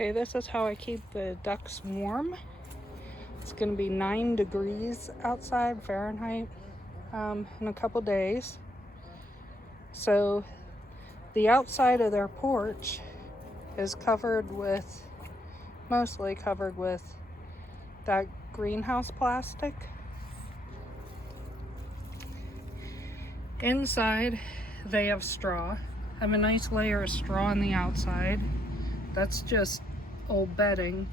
Okay, this is how I keep the ducks warm. It's going to be 9 degrees outside Fahrenheit in a couple days. So the outside of their porch is mostly covered with that greenhouse plastic. Inside they have straw. I have a nice layer of straw on the outside. That's just old bedding.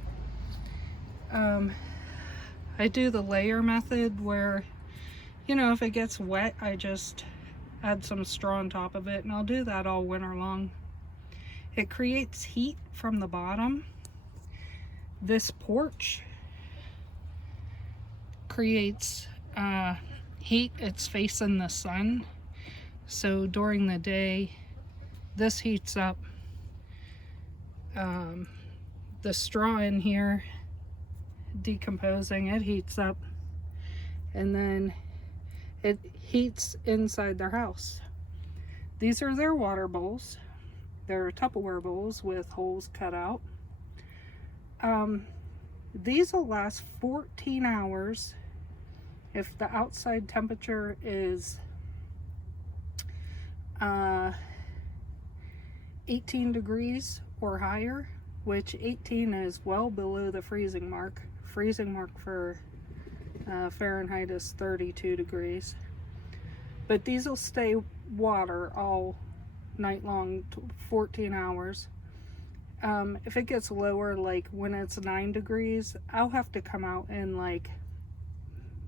I do the layer method where, if it gets wet, I just add some straw on top of it, and I'll do that all winter long. It creates heat from the bottom. This porch creates heat. It's facing the sun, so during the day this heats up. The straw in here decomposing, it heats up, and then it heats inside their house. These are their water bowls. They're Tupperware bowls with holes cut out. These will last 14 hours if the outside temperature is 18 degrees or higher, which 18 is well below the freezing mark. Freezing mark for Fahrenheit is 32 degrees. But these will stay water all night long, 14 hours. If it gets lower, like when it's 9 degrees, I'll have to come out in like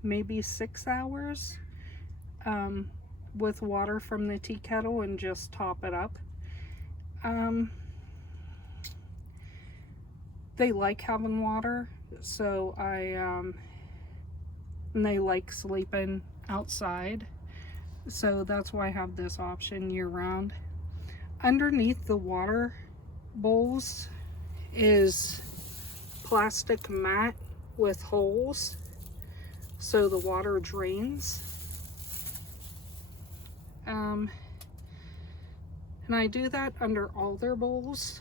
maybe 6 hours with water from the tea kettle and just top it up. They like having water, so and they like sleeping outside, so that's why I have this option year round. Underneath the water bowls is plastic mat with holes so the water drains. And I do that under all their bowls,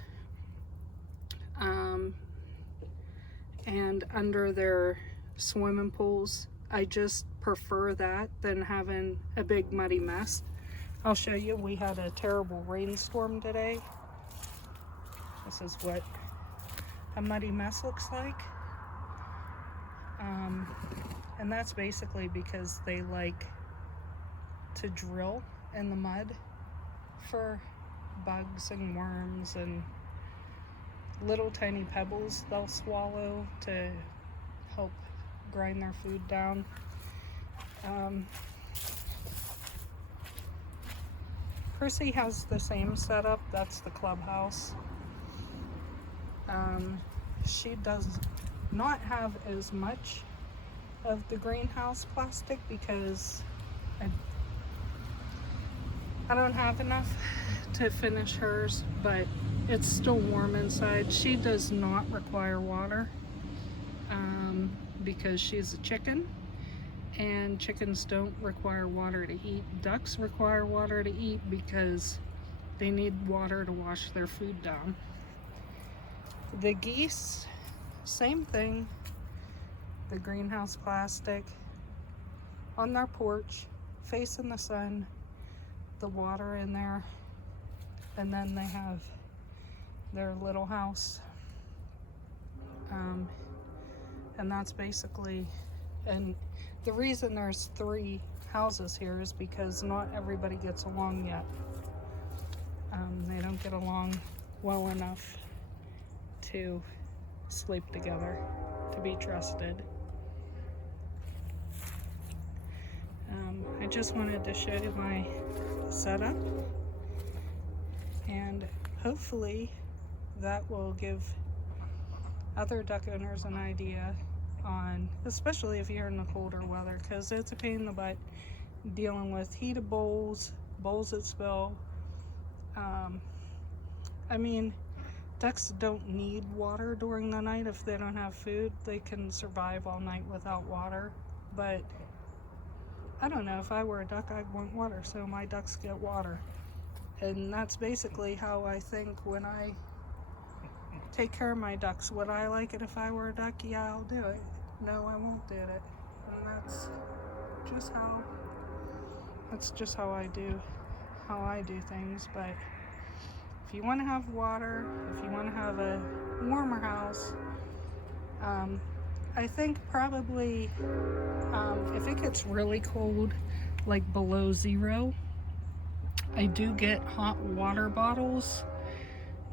and under their swimming pools. I just prefer that than having a big muddy mess. I'll show you. We had a terrible rainstorm today. This is what a muddy mess looks like. And that's basically because they like to drill in the mud for bugs and worms and little tiny pebbles they'll swallow to help grind their food down. Percy has the same setup. That's the clubhouse. She does not have as much of the greenhouse plastic because I don't have enough to finish hers, but it's still warm inside. She does not require water because she's a chicken, and chickens don't require water to eat. Ducks require water to eat because they need water to wash their food down. The geese, same thing. The greenhouse plastic on their porch, facing the sun, the water in there, and then they have their little house. And that's basically, and the reason there's 3 houses here is because not everybody gets along yet. They don't get along well enough to sleep together, to be trusted. I just wanted to show you my setup, and hopefully that will give other duck owners an idea on, especially if you're in the colder weather, because it's a pain in the butt dealing with heated bowls that spill. I mean, ducks don't need water during the night if they don't have food. They can survive all night without water, but I don't know, if I were a duck, I'd want water, so my ducks get water. And that's basically how I think when I take care of my ducks. Would I like it if I were a duck? Yeah, I'll do it. No, I won't do it. And that's just how I do things. But if you want to have water, if you want to have a warmer house, I think probably if it gets really cold, like below 0, I do get hot water bottles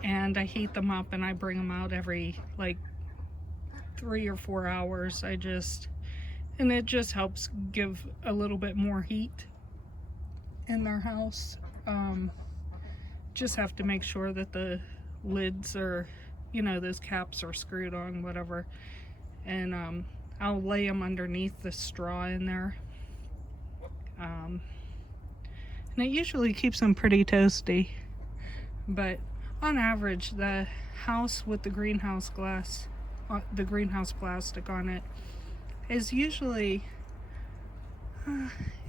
and I heat them up and I bring them out every like 3 or 4 hours. And it just helps give a little bit more heat in their house. Just have to make sure that the lids are, those caps are screwed on, whatever. And I'll lay them underneath the straw in there. And it usually keeps them pretty toasty. But on average, the house with the greenhouse glass, the greenhouse plastic on it, is usually,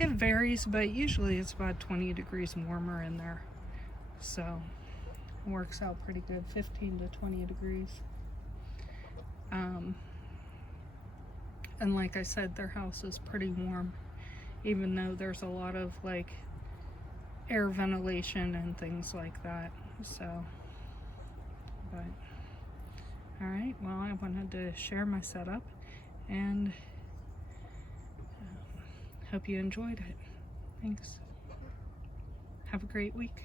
it varies, but usually it's about 20 degrees warmer in there. So it works out pretty good, 15 to 20 degrees. And like I said, their house is pretty warm, even though there's a lot of like air ventilation and things like that. So, but all right, well, I wanted to share my setup and hope you enjoyed it. Thanks. Have a great week.